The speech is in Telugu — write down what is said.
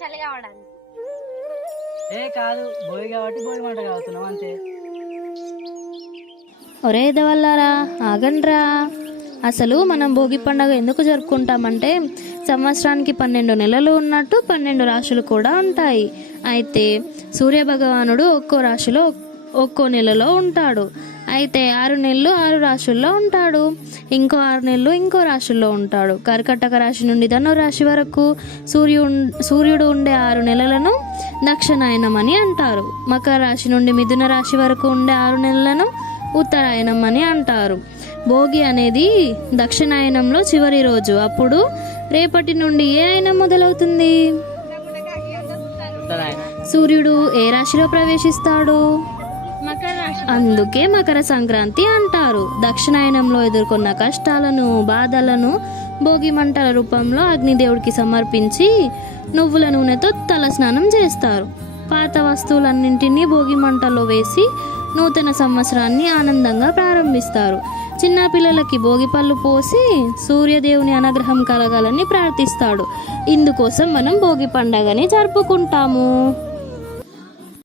చలి కావడానికి. కాదు, భోగి కాబట్టి భోగి మంట కావుతున్నాం అంతే. ఒరే దవల్లారా, ఆగండ్రా. అసలు మనం భోగి పండుగ ఎందుకు జరుపుకుంటామంటే సంవత్సరానికి 12 నెలలు ఉన్నట్టు 12 రాశులు కూడా ఉంటాయి. అయితే సూర్యభగవానుడు ఒక్కో రాశిలో ఒక్కో నెలలో ఉంటాడు. అయితే 6 నెలలు 6 రాశుల్లో ఉంటాడు. ఇంకో 6 నెలలు ఇంకో రాశుల్లో ఉంటాడు. కర్కటక రాశి నుండి ధనురాశి వరకు సూర్యుడు ఉండే 6 నెలలను దక్షిణాయనం అని అంటారు. మకర రాశి నుండి మిథున రాశి వరకు ఉండే 6 నెలలను ఉత్తరాయణం అని అంటారు. భోగి అనేది దక్షిణాయనంలో చివరి రోజు. అప్పుడు రేపటి నుండి ఏ ఆయనం మొదలవుతుంది? సూర్యుడు ఏ రాశిలో ప్రవేశిస్తాడు? మకర రాశి. అందుకే మకర సంక్రాంతి అంటారు. దక్షిణాయనంలో ఎదుర్కొన్న కష్టాలను, బాధలను భోగి మంటల రూపంలో అగ్నిదేవుడికి సమర్పించి నువ్వుల నూనెతో తల స్నానం చేస్తారు. పాత వస్తువులన్నింటినీ భోగి మంటలో వేసి నూతన సంవత్సరాన్ని ఆనందంగా ప్రారంభిస్తారు. చిన్న పిల్లలకి భోగి పళ్ళు పోసి సూర్యదేవుని అనుగ్రహం కలగాలని ప్రార్థిస్తాడు. ఇందుకోసం మనం భోగి పండగని జరుపుకుంటాము.